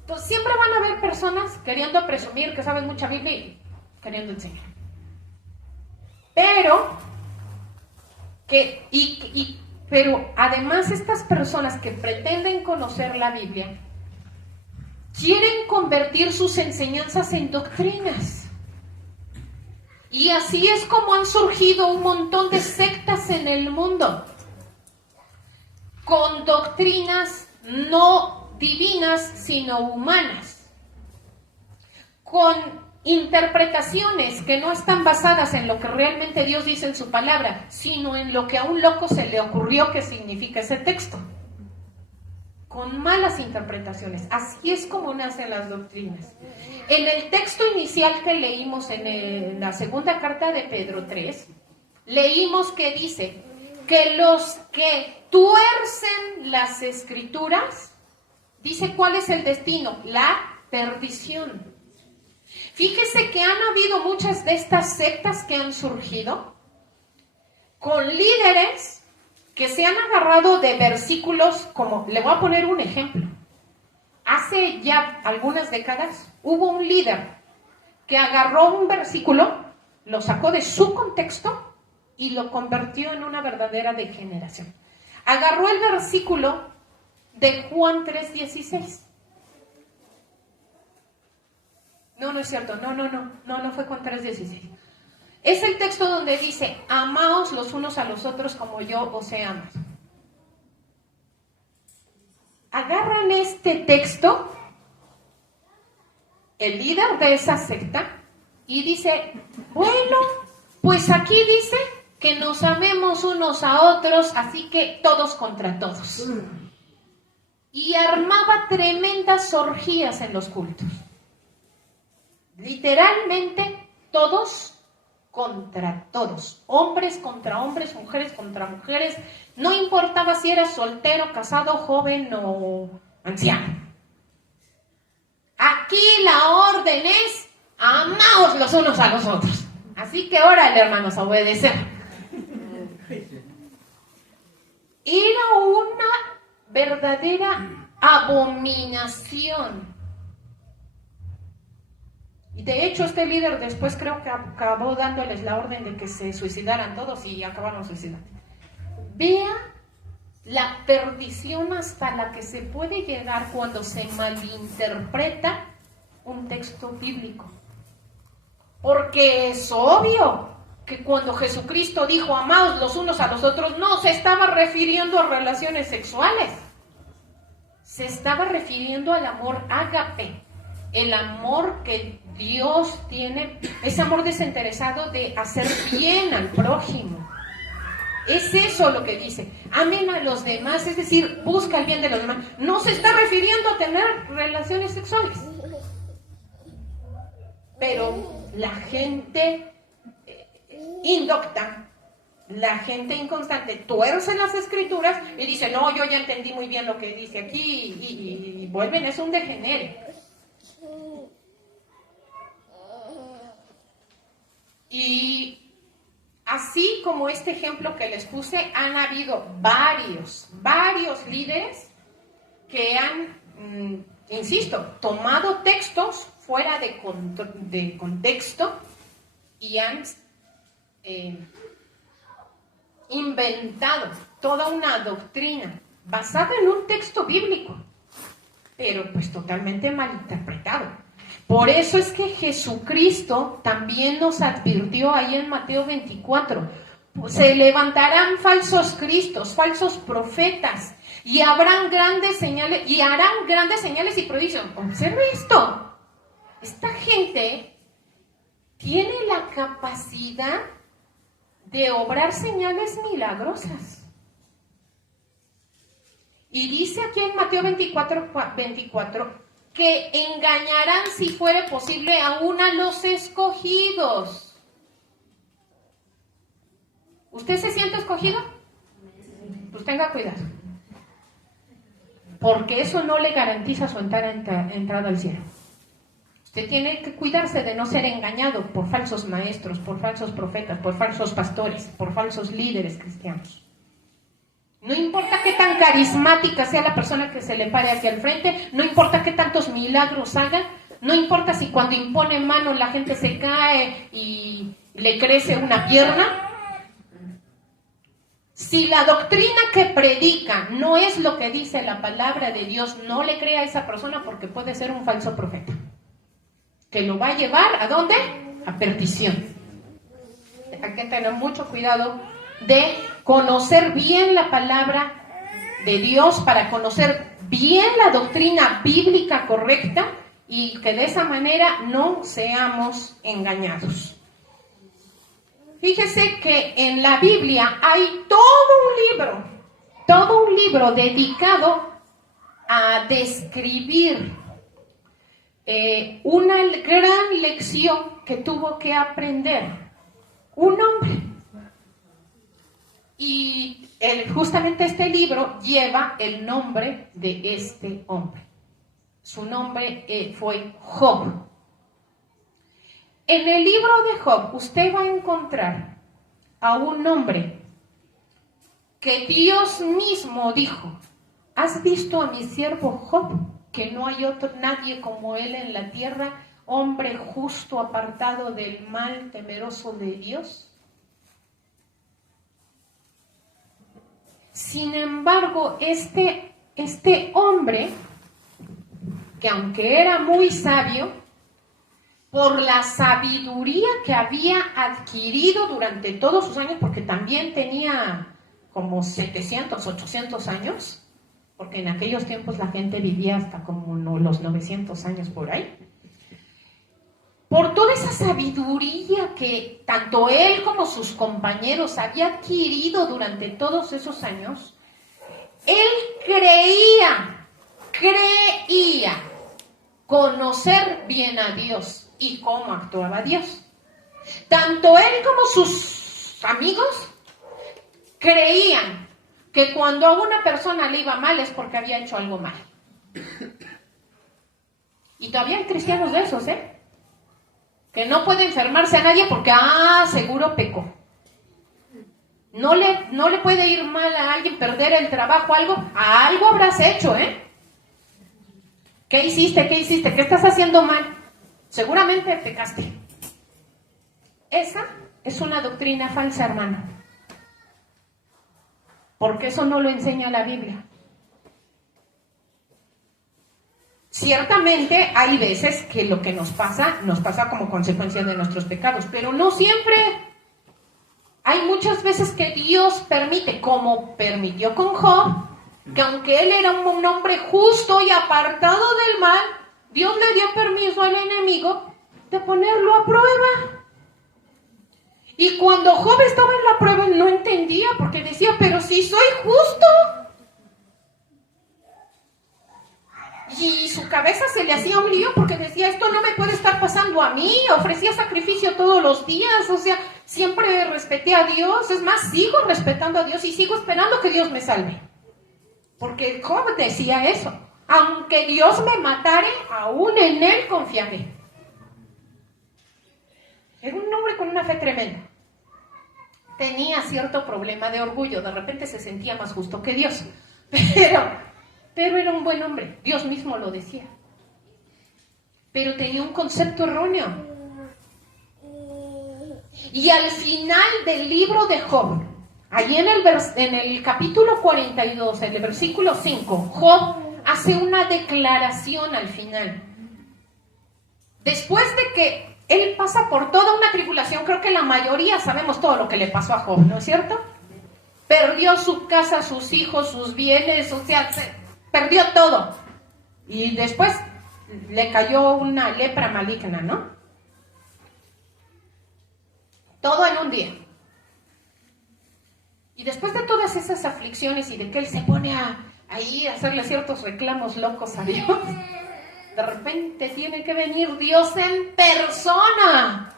Entonces siempre van a haber personas queriendo presumir que saben mucha Biblia y queriendo enseñar. Pero además estas personas que pretenden conocer la Biblia quieren convertir sus enseñanzas en doctrinas. Y así es como han surgido un montón de sectas en el mundo, con doctrinas no divinas, sino humanas, con interpretaciones que no están basadas en lo que realmente Dios dice en su palabra, sino en lo que a un loco se le ocurrió que significa ese texto. Con malas interpretaciones. Así es como nacen las doctrinas. En el texto inicial que leímos en la segunda carta de Pedro 3, leímos que dice que los que tuercen las Escrituras, dice cuál es el destino, la perdición. Fíjese que han habido muchas de estas sectas que han surgido con líderes que se han agarrado de versículos como, le voy a poner un ejemplo. Hace ya algunas décadas hubo un líder que agarró un versículo, lo sacó de su contexto y lo convirtió en una verdadera degeneración. Agarró el versículo de Juan 3:16. No es cierto, no fue Juan 3:16. Es el texto donde dice, amaos los unos a los otros como yo os he amado. Agarran este texto, el líder de esa secta, y dice, bueno, pues aquí dice que nos amemos unos a otros, así que todos contra todos. Y armaba tremendas orgías en los cultos. Literalmente todos contra todos, hombres contra hombres, mujeres contra mujeres, no importaba si eras soltero, casado, joven o anciano. Aquí la orden es, amaos los unos a los otros. Así que órale, hermanos, a obedecer. Era una verdadera abominación. Y de hecho este líder después creo que acabó dándoles la orden de que se suicidaran todos y acabaron suicidando. Vea la perdición hasta la que se puede llegar cuando se malinterpreta un texto bíblico. Porque es obvio que cuando Jesucristo dijo amaos los unos a los otros, no se estaba refiriendo a relaciones sexuales. Se estaba refiriendo al amor ágape, el amor que Dios tiene, ese amor desinteresado de hacer bien al prójimo. Es eso lo que dice. Amen a los demás, es decir, busca el bien de los demás. No se está refiriendo a tener relaciones sexuales. Pero la gente indocta, la gente inconstante, tuerce las escrituras y dice, no, yo ya entendí muy bien lo que dice aquí, y vuelven, es un degenere. Y así como este ejemplo que les puse, han habido varios líderes que han, insisto, tomado textos fuera de contexto y han inventado toda una doctrina basada en un texto bíblico, pero pues totalmente malinterpretado. Por eso es que Jesucristo también nos advirtió ahí en Mateo 24, se levantarán falsos cristos, falsos profetas, y habrán grandes señales, y harán grandes señales y prodigios. Observe esto, esta gente tiene la capacidad de obrar señales milagrosas. Y dice aquí en Mateo 24, que engañarán, si fuere posible, aún a los escogidos. ¿Usted se siente escogido? Pues tenga cuidado, porque eso no le garantiza su entrada al cielo. Usted tiene que cuidarse de no ser engañado por falsos maestros, por falsos profetas, por falsos pastores, por falsos líderes cristianos. No importa qué tan carismática sea la persona que se le pare aquí al frente, no importa qué tantos milagros haga, no importa si cuando impone manos la gente se cae y le crece una pierna. Si la doctrina que predica no es lo que dice la palabra de Dios, no le crea a esa persona, porque puede ser un falso profeta que lo va a llevar ¿a dónde? A perdición. Hay que tener mucho cuidado de conocer bien la palabra de Dios para conocer bien la doctrina bíblica correcta y que de esa manera no seamos engañados. Fíjese que en la Biblia hay todo un libro dedicado a describir una gran lección que tuvo que aprender un hombre. Y justamente este libro lleva el nombre de este hombre. Su nombre fue Job. En el libro de Job usted va a encontrar a un hombre que Dios mismo dijo: ¿has visto a mi siervo Job? Que no hay nadie como él en la tierra, hombre justo, apartado del mal, temeroso de Dios. Sin embargo, este hombre, que aunque era muy sabio, por la sabiduría que había adquirido durante todos sus años, porque también tenía como 700, 800 años, porque en aquellos tiempos la gente vivía hasta como los 900 años por ahí. Por toda esa sabiduría que tanto él como sus compañeros había adquirido durante todos esos años, él creía conocer bien a Dios y cómo actuaba Dios. Tanto él como sus amigos creían que cuando a una persona le iba mal es porque había hecho algo mal. Y todavía hay cristianos de esos, que no puede enfermarse a nadie porque, seguro pecó. No le puede ir mal a alguien, perder el trabajo, algo habrás hecho, ¿Qué hiciste? ¿Qué estás haciendo mal? Seguramente pecaste. Esa es una doctrina falsa, hermano. Porque eso no lo enseña la Biblia. Ciertamente hay veces que lo que nos pasa como consecuencia de nuestros pecados, pero no siempre. Hay muchas veces que Dios permite, como permitió con Job, que aunque él era un hombre justo y apartado del mal, Dios le dio permiso al enemigo de ponerlo a prueba. Y cuando Job estaba en la prueba, él no entendía, porque decía, pero si soy justo. Y su cabeza se le hacía un lío porque decía, esto no me puede estar pasando a mí. Ofrecía sacrificio todos los días, o sea, siempre respeté a Dios. Es más, sigo respetando a Dios y sigo esperando que Dios me salve. Porque Job decía eso. Aunque Dios me matare, aún en Él confiaré. Era un hombre con una fe tremenda. Tenía cierto problema de orgullo. De repente se sentía más justo que Dios. Pero era un buen hombre, Dios mismo lo decía. Pero tenía un concepto erróneo. Y al final del libro de Job, allí en el capítulo 42, en el versículo 5, Job hace una declaración al final. Después de que él pasa por toda una tribulación, creo que la mayoría sabemos todo lo que le pasó a Job, ¿no es cierto? Perdió su casa, sus hijos, sus bienes, o sea, perdió todo. Y después le cayó una lepra maligna, ¿no? Todo en un día. Y después de todas esas aflicciones y de que él se pone ahí a hacerle ciertos reclamos locos a Dios, de repente tiene que venir Dios en persona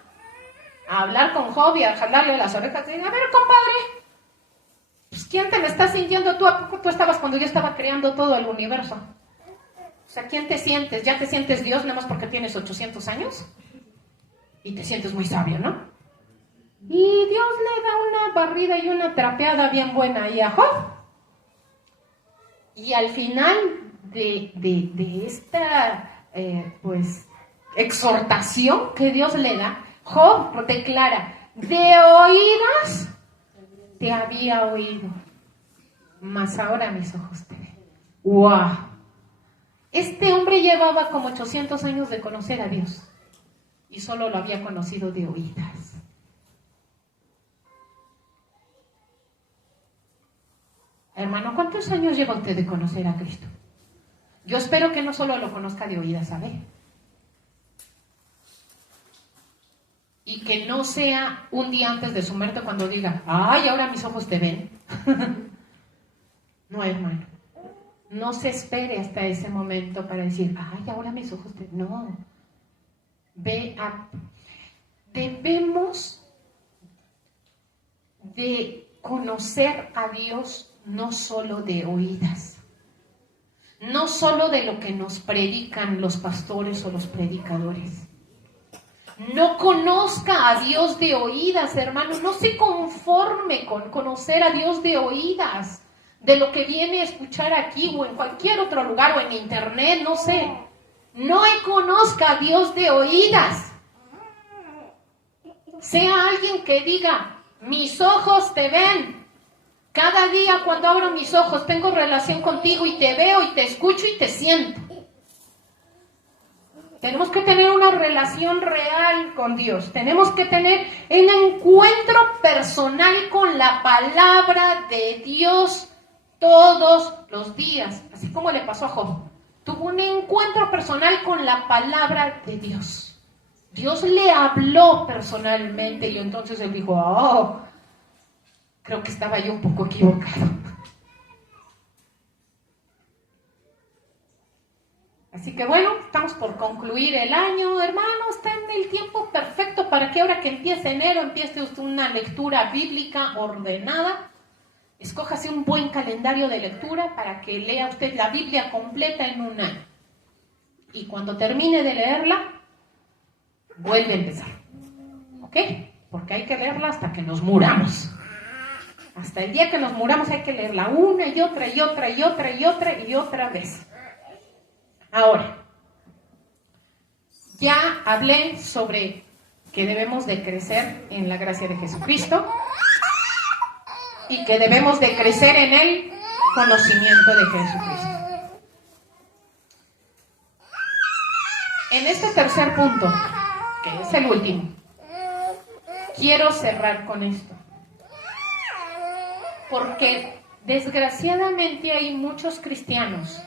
a hablar con Job y a jalarle las orejas y decir, a ver, compadre, pues, ¿quién te me está sintiendo tú? ¿A poco tú estabas cuando yo estaba creando todo el universo? O sea, ¿quién te sientes? ¿Ya te sientes Dios nada más porque tienes 800 años? Y te sientes muy sabio, ¿no? Y Dios le da una barrida y una trapeada bien buena ahí a Job. Y al final de esta, exhortación que Dios le da, Job declara, de oídas te había oído, mas ahora mis ojos te ven. ¡Wow! Este hombre llevaba como 800 años de conocer a Dios y solo lo había conocido de oídas. Hermano, ¿cuántos años lleva usted de conocer a Cristo? Yo espero que no solo lo conozca de oídas, ¿sabe? Y que no sea un día antes de su muerte cuando diga, ¡ay, ahora mis ojos te ven! No, hermano. No se espere hasta ese momento para decir, ¡ay, ahora mis ojos te ven! No. Debemos de conocer a Dios no solo de oídas, no solo de lo que nos predican los pastores o los predicadores. No conozca a Dios de oídas, hermano. No se conforme con conocer a Dios de oídas, de lo que viene a escuchar aquí o en cualquier otro lugar o en internet, no sé. No conozca a Dios de oídas. Sea alguien que diga, mis ojos te ven. Cada día cuando abro mis ojos tengo relación contigo y te veo y te escucho y te siento. Tenemos que tener una relación real con Dios. Tenemos que tener un encuentro personal con la palabra de Dios todos los días. Así como le pasó a Job. Tuvo un encuentro personal con la palabra de Dios. Dios le habló personalmente y entonces él dijo, oh, creo que estaba yo un poco equivocado. Así que bueno, estamos por concluir el año, hermano, está en el tiempo perfecto para que ahora que empiece enero, empiece usted una lectura bíblica ordenada. Escójase un buen calendario de lectura para que lea usted la Biblia completa en un año. Y cuando termine de leerla, vuelve a empezar. ¿Ok? Porque hay que leerla hasta que nos muramos. Hasta el día que nos muramos hay que leerla una y otra y otra y otra y otra y otra vez. Ahora, ya hablé sobre que debemos de crecer en la gracia de Jesucristo y que debemos de crecer en el conocimiento de Jesucristo. En este tercer punto, que es el último, quiero cerrar con esto. Porque desgraciadamente hay muchos cristianos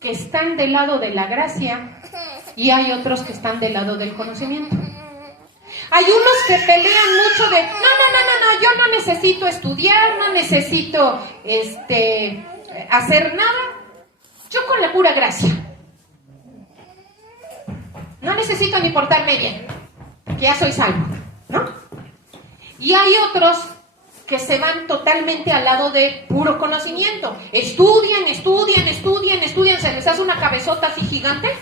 que están del lado de la gracia y hay otros que están del lado del conocimiento. Hay unos que pelean mucho de, no, yo no necesito estudiar, no necesito hacer nada, yo con la pura gracia. No necesito ni portarme bien, que ya soy salvo, ¿no? Y hay otros que se van totalmente al lado de puro conocimiento. Estudian, se les hace una cabezota así gigante,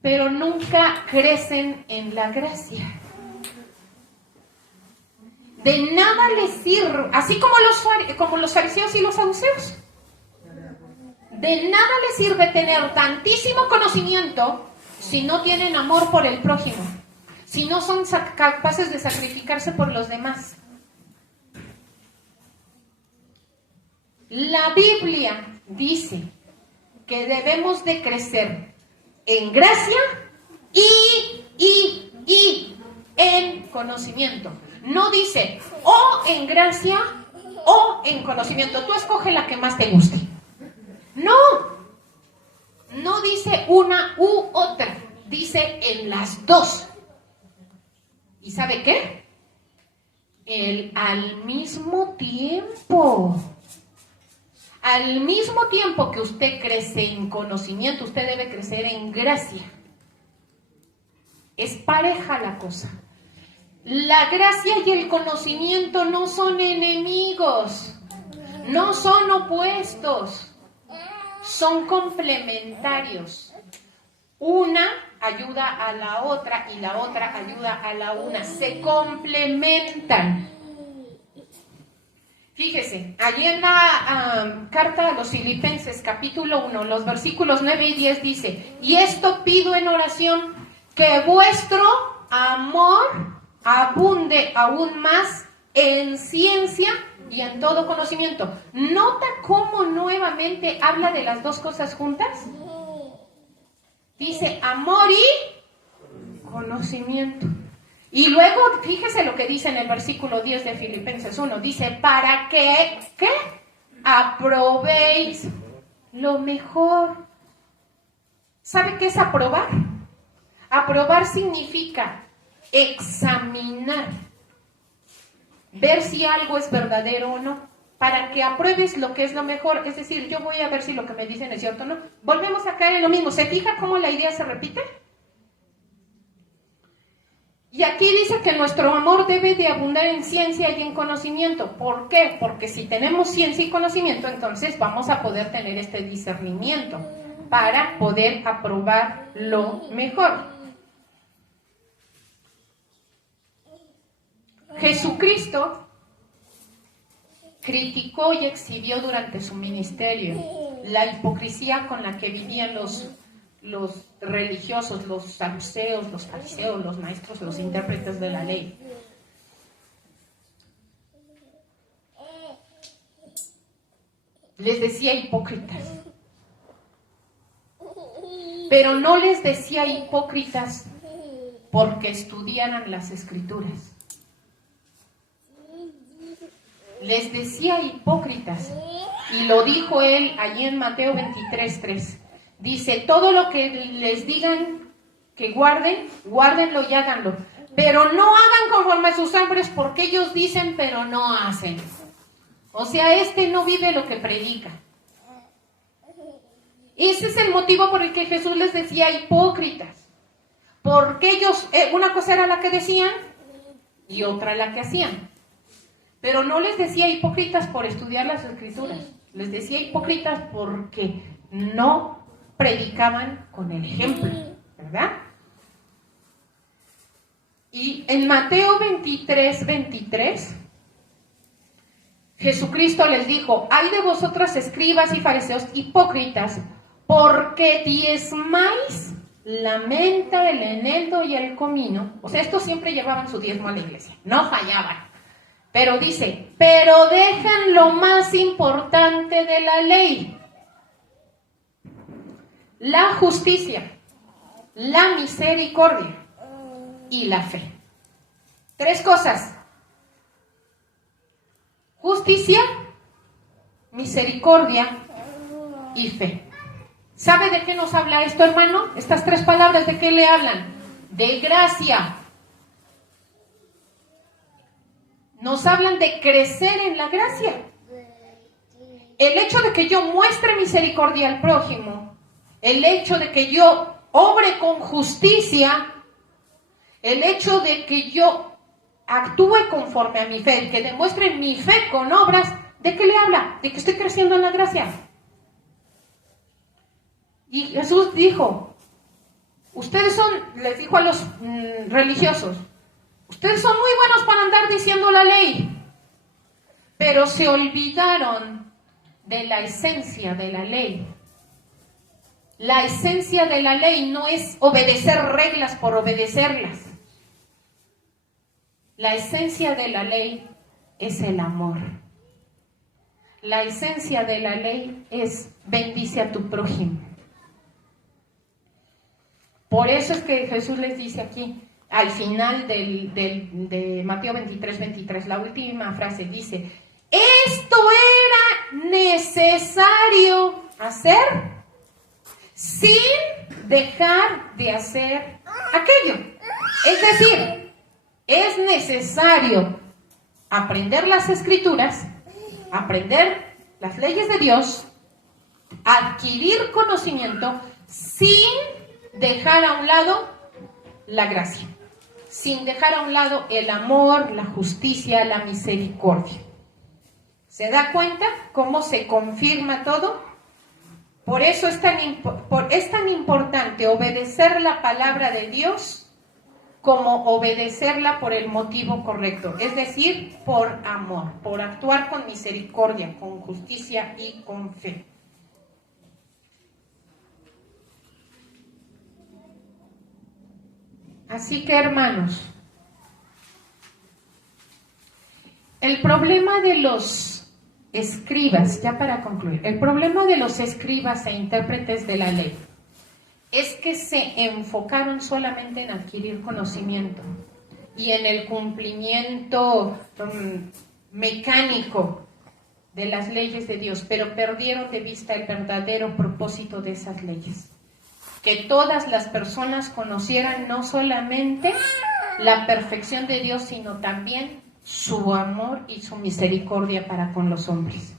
pero nunca crecen en la gracia. De nada les sirve, así como los fariseos y los saduceos. De nada les sirve tener tantísimo conocimiento si no tienen amor por el prójimo, si no son capaces de sacrificarse por los demás. La Biblia dice que debemos de crecer en gracia y en conocimiento. No dice o en gracia o en conocimiento. Tú escoge la que más te guste. No dice una u otra, dice en las dos. ¿Y sabe qué? Al mismo tiempo. Al mismo tiempo que usted crece en conocimiento, usted debe crecer en gracia. Es pareja la cosa. La gracia y el conocimiento no son enemigos, no son opuestos, son complementarios. Una ayuda a la otra y la otra ayuda a la una, se complementan. Fíjese, allí en la carta a los Filipenses, capítulo 1, los versículos 9 y 10 dice: y esto pido en oración, que vuestro amor abunde aún más en ciencia y en todo conocimiento. ¿Nota cómo nuevamente habla de las dos cosas juntas? Dice amor y conocimiento. Y luego, fíjese lo que dice en el versículo 10 de Filipenses 1. Dice, para que, ¿qué? Aprobéis lo mejor. ¿Sabe qué es aprobar? Aprobar significa examinar, ver si algo es verdadero o no, para que apruebes lo que es lo mejor. Es decir, yo voy a ver si lo que me dicen es cierto o no. Volvemos a caer en lo mismo. ¿Se fija cómo la idea se repite? Y aquí dice que nuestro amor debe de abundar en ciencia y en conocimiento. ¿Por qué? Porque si tenemos ciencia y conocimiento, entonces vamos a poder tener este discernimiento para poder aprobar lo mejor. Jesucristo criticó y exhibió durante su ministerio la hipocresía con la que vivían los religiosos, los saduceos, los fariseos, los maestros, los intérpretes de la ley. Les decía hipócritas, pero no les decía hipócritas porque estudiaran las Escrituras. Les decía hipócritas, y lo dijo él allí en Mateo 23:3. Dice, todo lo que les digan que guarden, guárdenlo y háganlo. Pero no hagan conforme a sus hombres, porque ellos dicen, pero no hacen. O sea, no vive lo que predica. Ese es el motivo por el que Jesús les decía hipócritas. Porque ellos, una cosa era la que decían y otra la que hacían. Pero no les decía hipócritas por estudiar las Escrituras. Les decía hipócritas porque no predicaban con el ejemplo, ¿verdad? Y en Mateo 23:23, Jesucristo les dijo, ay de vosotras escribas y fariseos hipócritas, porque diezmáis la menta, el eneldo y el comino. O sea, estos siempre llevaban su diezmo a la iglesia, no fallaban. Pero dice, pero dejan lo más importante de la ley. la justicia, la misericordia y la fe. 3 cosas: justicia, misericordia y fe. ¿Sabe de qué nos habla esto, hermano? Estas 3 palabras, ¿de qué le hablan? De gracia. Nos hablan de crecer en la gracia. El hecho de que yo muestre misericordia al prójimo, el hecho de que yo obre con justicia, el hecho de que yo actúe conforme a mi fe, el que demuestre mi fe con obras, ¿de qué le habla? De que estoy creciendo en la gracia. Y Jesús dijo, ustedes son, les dijo a los religiosos, ustedes son muy buenos para andar diciendo la ley, pero se olvidaron de la esencia de la ley. La esencia de la ley no es obedecer reglas por obedecerlas. La esencia de la ley es el amor. La esencia de la ley es bendice a tu prójimo. Por eso es que Jesús les dice aquí, al final de Mateo 23, la última frase dice, esto era necesario hacer sin dejar de hacer aquello. Es decir, es necesario aprender las Escrituras, aprender las leyes de Dios, adquirir conocimiento sin dejar a un lado la gracia, sin dejar a un lado el amor, la justicia, la misericordia. ¿Se da cuenta cómo se confirma todo? Por eso es tan importante obedecer la palabra de Dios como obedecerla por el motivo correcto, es decir, por amor, por actuar con misericordia, con justicia y con fe. Así que, hermanos, el problema de los escribas, ya para concluir, el problema de los escribas e intérpretes de la ley es que se enfocaron solamente en adquirir conocimiento y en el cumplimiento mecánico de las leyes de Dios, pero perdieron de vista el verdadero propósito de esas leyes. Que todas las personas conocieran no solamente la perfección de Dios, sino también su amor y su misericordia para con los hombres.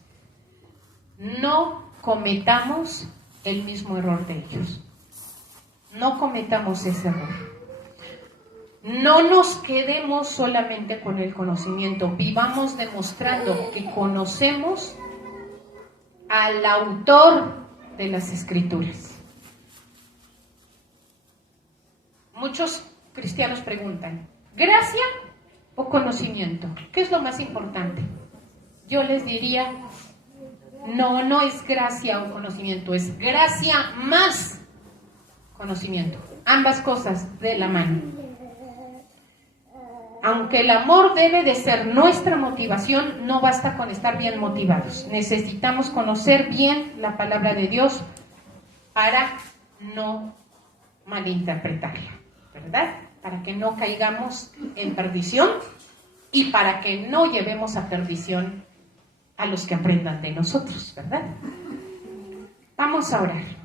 No cometamos el mismo error de ellos. No cometamos ese error. No nos quedemos solamente con el conocimiento. Vivamos demostrando que conocemos al autor de las Escrituras. Muchos cristianos preguntan, ¿gracia o conocimiento? ¿Qué es lo más importante? Yo les diría, no es gracia o conocimiento, es gracia más conocimiento. Ambas cosas de la mano. Aunque el amor debe de ser nuestra motivación, no basta con estar bien motivados. Necesitamos conocer bien la palabra de Dios para no malinterpretarla, ¿verdad? Para que no caigamos en perdición y para que no llevemos a perdición a los que aprendan de nosotros, ¿verdad? Vamos a orar.